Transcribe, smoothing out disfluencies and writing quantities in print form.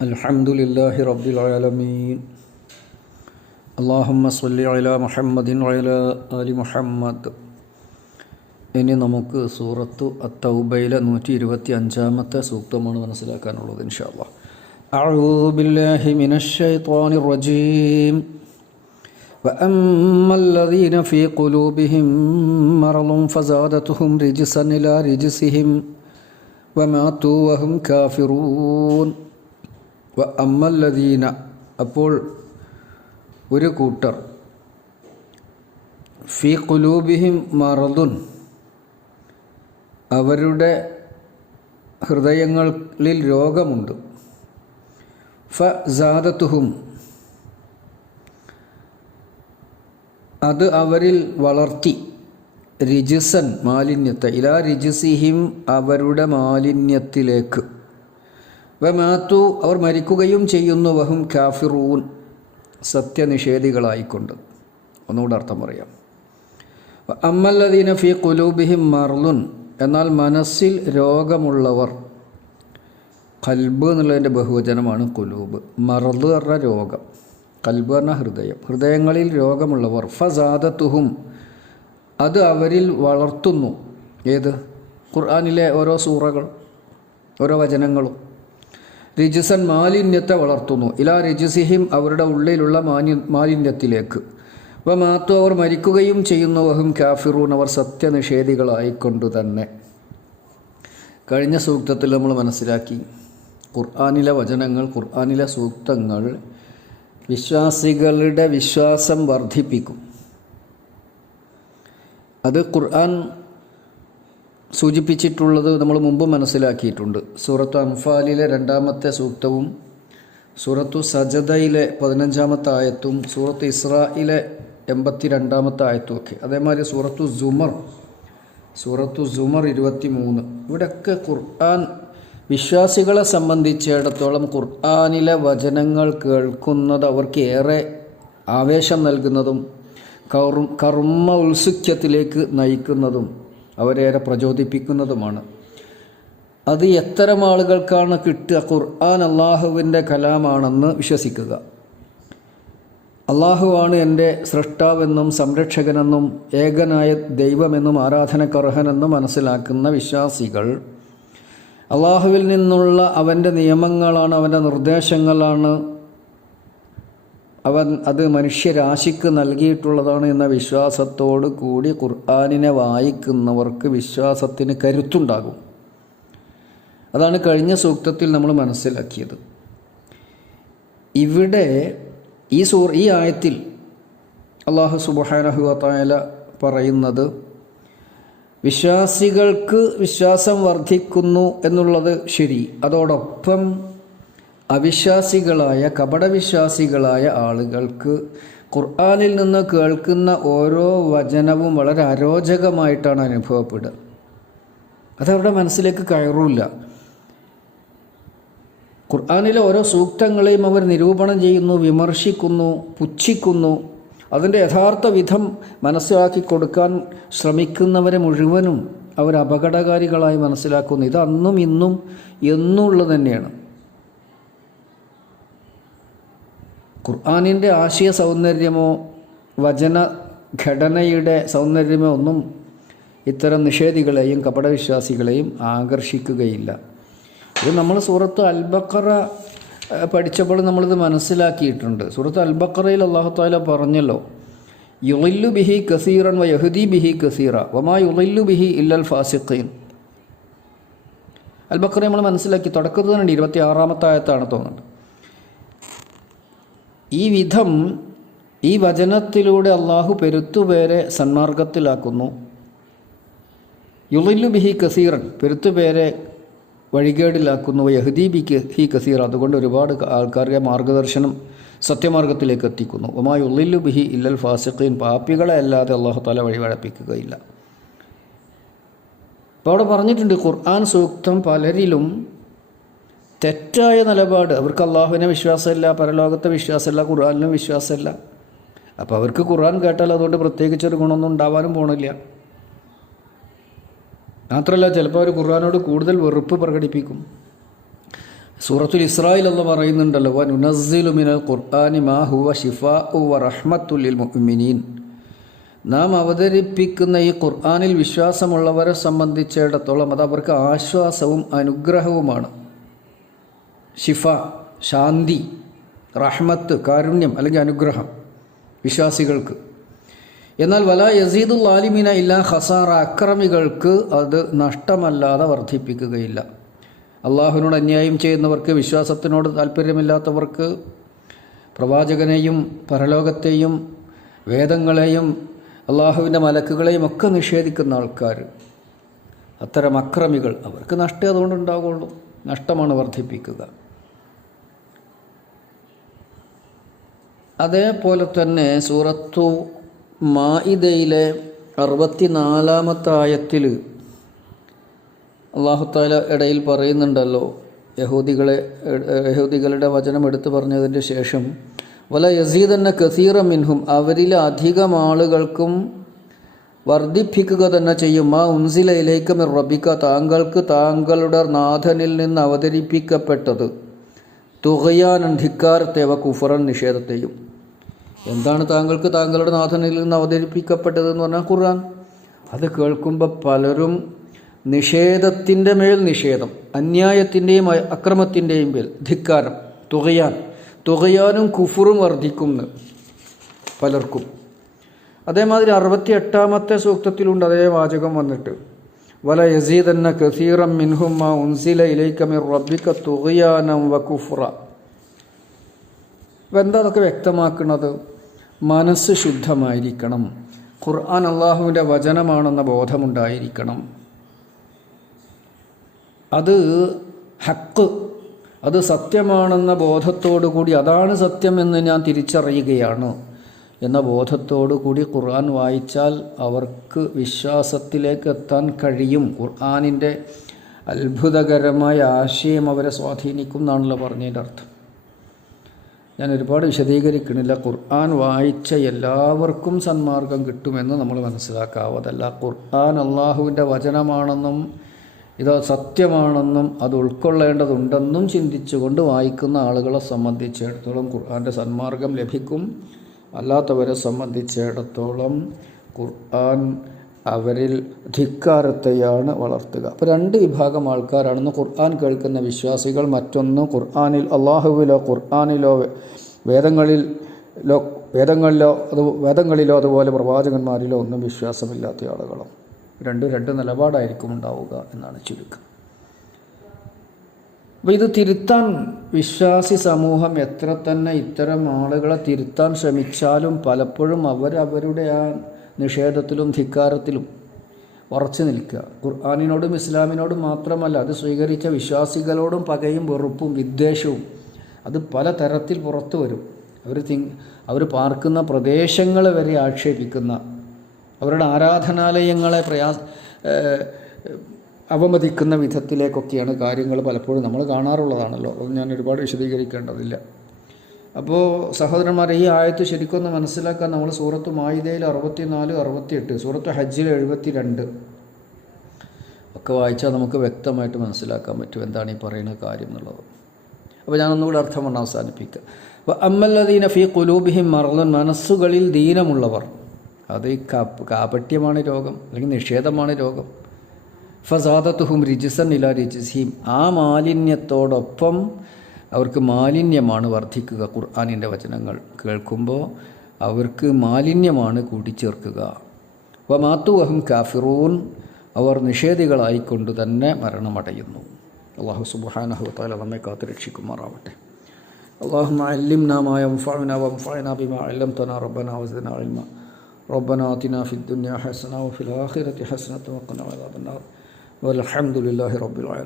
അൽഹംദുലില്ലാഹ് റബ്ബിൽ ആലമീൻ. അല്ലാഹുമ്മ സ്വല്ലി അലാ മുഹമ്മദിൻ വഅലാ ആലി മുഹമ്മദ്. ഇനി നമുക്ക് സൂറത്തു അത്തൗബയിലെ 125-ാമത്തെ സൂക്തമാണ് മനസ്സിലാക്കാനുള്ളത് ഇൻഷാ അല്ലാഹ്. അഊദു ബില്ലാഹി മിനശ് ശൈത്വാനിർ റജീം. وأما الذين في قلوبهم مرض فزادتهم رجسا إلى رجسهم وماتوا وهم كافرون. وأما الذين അപ്പോൾ ഒരു കൂട്ടർ ഫീ ഖുലൂബിഹിം മറദുൻ അവരുടെ ഹൃദയങ്ങളിൽ രോഗമുണ്ട്. ഫസാദത്തുഹും അത് അവരിൽ വളർത്തി, റിജിസൻ മാലിന്യത്തെ, ഇലാ റിജിസിഹിം അവരുടെ മാലിന്യത്തിലേക്ക്, വമാത്തു അവർ മരിക്കുകയും ചെയ്യുന്നു, വഹും കാഫിറൂൻ സത്യനിഷേധികളായിക്കൊണ്ട്. ഒന്നുകൂടെ അർത്ഥം പറയാം. അമ്മല്ലദീന ഫീ ഖുലൂബിഹിം മർളുൻ എന്നാൽ മനസ്സിൽ രോഗമുള്ളവർ, ഖൽബ് എന്നുള്ളതിൻ്റെ ബഹുവചനമാണ് ഖുലൂബ്. മർള് പറഞ്ഞ രോഗം, ഖൽബ് പറഞ്ഞ ഹൃദയം, ഹൃദയങ്ങളിൽ രോഗമുള്ളവർ. ഫസാദത്തുഹും അത് അവരിൽ വളർത്തുന്നു. ഏത്? ഖുർആനിലെ ഓരോ സൂറകൾ, ഓരോ വചനങ്ങളും. റിജിസൻ മാലിന്യത്തെ വളർത്തുന്നു, ഇലാ റിജിസിഹിം അവരുടെ ഉള്ളിലുള്ള മാലിന്യത്തിലേക്ക്. വമാത്തു അവർ മരിക്കുകയും ചെയ്യുന്നു, വഹും കാഫിറൂൻ അവർ സത്യനിഷേധികളായിക്കൊണ്ടു തന്നെ. കഴിഞ്ഞ സൂക്തത്തിൽ നമ്മൾ മനസ്സിലാക്കി, ഖുർആനിലെ വചനങ്ങൾ, ഖുർആനിലെ സൂക്തങ്ങൾ വിശ്വാസികളുടെ വിശ്വാസം വർദ്ധിപ്പിക്കും. അത് ഖുർആൻ സൂചിപ്പിച്ചിട്ടുള്ളത് നമ്മൾ മുമ്പ് മനസ്സിലാക്കിയിട്ടുണ്ട്. സൂറത്തു അംഫാലിലെ 2-ാമത്തെ സൂക്തവും സൂറത്തു സജദയിലെ 15-ാമത്തെ ആയത്തും സൂറത്തു ഇസ്രായിലെ 82-ാമത്തെ ആയത്തും ഒക്കെ. അതേമാതിരി സൂറത്തു സുമർ 23. ഇവിടെയൊക്കെ ഖുർആൻ വിശ്വാസികളെ സംബന്ധിച്ചിടത്തോളം ഖുർആനിലെ വചനങ്ങൾ കേൾക്കുന്നത് അവർക്ക് ഏറെ ആവേശം നൽകുന്നതും കർമ്മ ഉത്സുക്യത്തിലേക്ക് നയിക്കുന്നതും അവരേറെ പ്രചോദിപ്പിക്കുന്നതുമാണ്. അത് എത്തരം ആളുകൾക്കാണ് കിട്ടുക? ഖുർആൻ അള്ളാഹുവിൻ്റെ കലാമാണെന്ന് വിശ്വസിക്കുക, അള്ളാഹുവാണ് എൻ്റെ സൃഷ്ടാവെന്നും സംരക്ഷകനെന്നും ഏകനായ ദൈവമെന്നും ആരാധനക്കർഹനെന്നും മനസ്സിലാക്കുന്ന വിശ്വാസികൾ, അള്ളാഹുവിൽ നിന്നുള്ള അവൻ്റെ നിയമങ്ങളാണ്, അവൻ്റെ നിർദ്ദേശങ്ങളാണ്, അവൻ അത് മനുഷ്യരാശിക്ക് നൽകിയിട്ടുള്ളതാണ് എന്ന വിശ്വാസത്തോടു കൂടി ഖുർആനിനെ വായിക്കുന്നവർക്ക് വിശ്വാസത്തിന് കരുത്തുണ്ടാകും. അതാണ് കഴിഞ്ഞ സൂക്തത്തിൽ നമ്മൾ മനസ്സിലാക്കിയത്. ഇവിടെ ഈ ആയത്തിൽ അല്ലാഹു സുബ്ഹാനഹു വ തആല പറയുന്നത് വിശ്വാസികൾക്ക് വിശ്വാസം വർദ്ധിക്കുന്നു എന്നുള്ളത് ശരി. അതോടൊപ്പം അവിശ്വാസികളായ, കപടവിശ്വാസികളായ ആളുകൾക്ക് ഖുർആനിൽ നിന്ന് കേൾക്കുന്ന ഓരോ വചനവും വളരെ അരോചകമായിട്ടാണ് അനുഭവപ്പെടുക. അതവരുടെ മനസ്സിലേക്ക് കയറൂല്ല. ഖുർആനിലെ ഓരോ സൂക്തങ്ങളെയും അവർ നിരൂപണം ചെയ്യുന്നു, വിമർശിക്കുന്നു, പുച്ഛിക്കുന്നു. അതിൻ്റെ യഥാർത്ഥ വിധം മനസ്സിലാക്കി കൊടുക്കാൻ ശ്രമിക്കുന്നവരെ മുഴുവനും അവർ അപകടകാരികളായി മനസ്സിലാക്കുന്നു. ഇത് അന്നും ഇന്നും എന്നുള്ളത് തന്നെയാണ്. ഖുർആനിൻ്റെ ആശയ സൗന്ദര്യമോ വചന ഘടനയുടെ സൗന്ദര്യമോ ഒന്നും ഇത്തരം നിഷേധികളെയും കപടവിശ്വാസികളെയും ആകർഷിക്കുകയില്ല. ഇത് നമ്മൾ സൂറത്ത് അൽ-ബഖറ പഠിച്ചപ്പോൾ നമ്മളിത് മനസ്സിലാക്കിയിട്ടുണ്ട്. സൂറത്ത് അൽ-ബഖറയിൽ അല്ലാഹു തആല പറഞ്ഞല്ലോ, യുളില്ലു ബിഹി കസീറൻ വ യഹ്ദി ബിഹി കസീറ വമാ യുളില്ലു ബിഹി ഇല്ലൽ ഫാസിഖീൻ. അൽ-ബഖറ നമ്മൾ മനസ്സിലാക്കി. തുടക്കത്തിൽ തന്നെ 26-ാമത്തെ ആയത്താണ് തോന്നുന്നത്. ഈ വിധം ഈ വചനത്തിലൂടെ അള്ളാഹു പെരുത്തുപേരെ സന്മാർഗത്തിലാക്കുന്നു. യുളില്ലു ബിഹി കസീറൻ പെരുത്തുപേരെ വഴികേടിലാക്കുന്നു. യഹ്ദി ബിഹി കസീറ അതുകൊണ്ട് ഒരുപാട് ആൾക്കാരുടെ മാർഗദർശനം സത്യമാർഗത്തിലേക്ക് എത്തിക്കുന്നു. വമാ യുളില്ലു ബിഹി ഇല്ലൽ ഫാസിഖീൻ പാപ്പികളെ അല്ലാതെ അള്ളാഹു തആല വഴിവഴപ്പിക്കുകയില്ല. അപ്പോൾ അവിടെ പറഞ്ഞിട്ടുണ്ട്, ഖുർആൻ സൂക്തം പലരിലും തെറ്റായ നിലപാട്. അവർക്ക് അള്ളാഹുവിനെ വിശ്വാസമില്ല, പരലോകത്തെ വിശ്വാസമില്ല, ഖുർആനിലും വിശ്വാസമില്ല. അപ്പോൾ അവർക്ക് ഖുർആൻ കേട്ടാൽ അതുകൊണ്ട് പ്രത്യേകിച്ചൊരു ഗുണമൊന്നും ഉണ്ടാവാനും പോണില്ല. മാത്രമല്ല ചിലപ്പോൾ അവർ ഖുർആനോട് കൂടുതൽ വെറുപ്പ് പ്രകടിപ്പിക്കും. സൂറത്തുൽ ഇസ്രായിൽ അല്ലാഹ് പറയുന്നുണ്ടല്ലോ, വ നുനസ്സിലു മിനൽ ഖുർആനി മാ ഹുവ ശിഫാഉ വ റഹ്മത്തുൽ ലിൽ മുഅ്മിനീൻ. നാം അവതരിപ്പിക്കുന്ന ഈ ഖുർആനിൽ വിശ്വാസമുള്ളവരെ സംബന്ധിച്ചിടത്തോളം അത് അവർക്ക് ആശ്വാസവും അനുഗ്രഹവുമാണ്. ഷിഫ ശാന്തി, റഹ്മത്ത് കാരുണ്യം അല്ലെങ്കിൽ അനുഗ്രഹം വിശ്വാസികൾക്ക്. എന്നാൽ വലാ യസീദുൽ ആലിമീന ഇല്ലാ ഖസാറ, അക്രമികൾക്ക് അത് നഷ്ടമല്ലാതെ വർദ്ധിപ്പിക്കുകയില്ല. അള്ളാഹുവിനോട് അന്യായം ചെയ്യുന്നവർക്ക്, വിശ്വാസത്തിനോട് താല്പര്യമില്ലാത്തവർക്ക്, പ്രവാചകനെയും പരലോകത്തെയും വേദങ്ങളെയും അള്ളാഹുവിൻ്റെ മലക്കുകളെയും ഒക്കെ നിഷേധിക്കുന്ന ആൾക്കാർ, അത്തരം അക്രമികൾ, അവർക്ക് നഷ്ടം അതുകൊണ്ടുണ്ടാകുള്ളൂ, നഷ്ടമാണ് വർദ്ധിപ്പിക്കുക. അതേപോലെ തന്നെ സൂറത്തു മാഇദയിലെ 64-ാമത്തെ ആയത്തിൽ അല്ലാഹു തആല ഇടയിൽ പറയുന്നുണ്ടല്ലോ, യഹൂദികളുടെ വചനം എടുത്തു പറഞ്ഞതിന് ശേഷം വല യസീദന്ന കസീറ മിൻഹും, അവരിലെ അധികം ആളുകൾക്കും വർദ്ധിപ്പിക്കുക തന്നെ ചെയ്യും. മാ ഉൻസില ഇലൈക മിർ റബ്ബിക, താങ്കൾക്ക് താങ്കളുടെ നാഥനിൽ നിന്ന് അവതരിപ്പിക്കപ്പെട്ടത്, തുഗയാനൻ ധിക്കാരത്തെ വ കുഫറൻ നിഷേധത്തെയും. എന്താണ് താങ്കൾക്ക് താങ്കളുടെ നാഥനിൽ നിന്ന് അവതരിപ്പിക്കപ്പെട്ടതെന്ന് പറഞ്ഞാൽ ഖുർആൻ. അത് കേൾക്കുമ്പോൾ പലരും നിഷേധത്തിൻ്റെ മേൽ നിഷേധം, അന്യായത്തിൻ്റെയും അക്രമത്തിൻ്റെയും മേൽ ധിക്കാരം, തുകയാനും കുഫറും വർദ്ധിക്കുന്നു പലർക്കും. അതേമാതിരി 68-ാമത്തെ സൂക്തത്തിലുണ്ട് അതേ വാചകം വന്നിട്ട്, വല യസീദന്ന കസീറം മിൻഹും മാ ഉൻസില ഇലൈക മിർ റബ്ബിക തുഗയാനം വ കുഫ്റ. എന്താ അതൊക്കെ വ്യക്തമാക്കുന്നത്? മനസ്സ് ശുദ്ധമായിരിക്കണം, ഖുർആൻ അള്ളാഹുവിൻ്റെ വചനമാണെന്ന ബോധമുണ്ടായിരിക്കണം, അത് ഹക്ക്, അത് സത്യമാണെന്ന ബോധത്തോടു കൂടി, അതാണ് സത്യമെന്ന് ഞാൻ തിരിച്ചറിയുകയാണ് എന്ന ബോധത്തോടു കൂടി ഖുർആൻ വായിച്ചാൽ അവർക്ക് വിശ്വാസത്തിലേക്ക് എത്താൻ കഴിയും. ഖുർആനിൻ്റെ അത്ഭുതകരമായ ആശയം അവരെ സ്വാധീനിക്കും എന്നാണല്ലോ പറഞ്ഞതിൻ്റെ അർത്ഥം. ഞാൻ ഒരുപാട് വിശദീകരിക്കണില്ല. ഖുർആൻ വായിച്ച എല്ലാവർക്കും സന്മാർഗം കിട്ടുമെന്ന് നമ്മൾ മനസ്സിലാക്കാവതല്ല. ഖുർആൻ അള്ളാഹുവിൻ്റെ വചനമാണെന്നും ഇത് സത്യമാണെന്നും അത് ഉൾക്കൊള്ളേണ്ടതുണ്ടെന്നും ചിന്തിച്ചുകൊണ്ട് വായിക്കുന്ന ആളുകളെ സംബന്ധിച്ചിടത്തോളം ഖുർആൻ്റെ സന്മാർഗം ലഭിക്കും. അല്ലാത്തവരെ സംബന്ധിച്ചിടത്തോളം ഖുർആൻ അവരിൽ ധിക്കാരത്തെയാണ് വളർത്തുക. അപ്പോൾ 2 വിഭാഗം ആൾക്കാരാണെന്ന് ഖുർആൻ കേൾക്കുന്ന വിശ്വാസികൾ. മറ്റൊന്ന് ഖുർആനിൽ, അള്ളാഹുവിലോ ഖുർആനിലോ വേദങ്ങളിലോ അതുപോലെ പ്രവാചകന്മാരിലോ ഒന്നും വിശ്വാസമില്ലാത്ത ആളുകളും. രണ്ട് നിലപാടായിരിക്കും ഉണ്ടാവുക എന്നാണ് ചുരുക്കം. അപ്പോൾ ഇത് തിരുത്താൻ വിശ്വാസി സമൂഹം എത്ര തന്നെ ഇത്തരം ആളുകളെ തിരുത്താൻ ശ്രമിച്ചാലും പലപ്പോഴും അവരവരുടെ ആ നിഷേധത്തിലും ധിക്കാരത്തിലും ഉറച്ചു നിൽക്കുക. ഖുർആനിനോടും ഇസ്ലാമിനോടും മാത്രമല്ല, അത് സ്വീകരിച്ച വിശ്വാസികളോടും പകയും വെറുപ്പും വിദ്വേഷവും അത് പല തരത്തിൽ പുറത്തു വരും. അവർ പാർക്കുന്ന പ്രദേശങ്ങളെ വരെ ആക്ഷേപിക്കുന്ന, അവരുടെ ആരാധനാലയങ്ങളെ അവമതിക്കുന്ന വിധത്തിലേക്കൊക്കെയാണ് കാര്യങ്ങൾ പലപ്പോഴും നമ്മൾ കാണാറുള്ളതാണല്ലോ. അത് ഞാൻ ഒരുപാട് വിശദീകരിക്കേണ്ടതില്ല. അപ്പോൾ സഹോദരന്മാരെ, ഈ ആയത്ത് ശരിക്കൊന്ന് മനസ്സിലാക്കാൻ നമ്മൾ സൂറത്ത് മാഇദയിൽ 64, 68, സൂറത്ത് ഹജ്ജിൽ 72 ഒക്കെ വായിച്ചാൽ നമുക്ക് വ്യക്തമായിട്ട് മനസ്സിലാക്കാൻ പറ്റും എന്താണ് ഈ പറയുന്ന കാര്യം എന്നുള്ളത്. അപ്പോൾ ഞാനൊന്നുകൂടി അർത്ഥം കൊണ്ട് അവസാനിപ്പിക്കുക. അപ്പോൾ അമ്മല്ലദീന ഫീ ഖുലൂബിഹിം മർളൻ, മനസ്സുകളിൽ ദീനമുള്ളവർ, അത് കാപട്യമാണ് രോഗം, അല്ലെങ്കിൽ നിഷേധമാണ് രോഗം. ഫസാദത്തുഹും റിജിസൻ ഇലാ റിജിസിഹിം, ആ മാലിന്യത്തോടൊപ്പം അവർക്ക് മാലിന്യമാണ് വർദ്ധിക്കുക. ഖുർആനിൻ്റെ വചനങ്ങൾ കേൾക്കുമ്പോൾ അവർക്ക് മാലിന്യമാണ് കൂട്ടിച്ചേർക്കുക. വമാത്തു വഹും കാഫിറൂൻ, അവർ നിഷേധികളായിക്കൊണ്ട് തന്നെ മരണമടയുന്നു. അല്ലാഹു സുബ്ഹാനഹു വ തആല നമ്മെ കാത്തു രക്ഷിക്കുമാറാവട്ടെ. അല്ലാഹുമ്മ അല്ലിംനാ മാ യൻഫഉനാ വൻഫഅനാ ബിമാ അല്ലംതനാ റബ്ബനാ വസിദ്നാ ഇൽമാ. റബ്ബനാ ആതിനാ ഫിദ് ദുനിയാ ഹസന വഫിൽ ആഖിറതി ഹസനത വഖിനാ അദാബന്നാർ. വൽഹംദുലില്ലാഹി റബ്ബിൽ ആലമീൻ.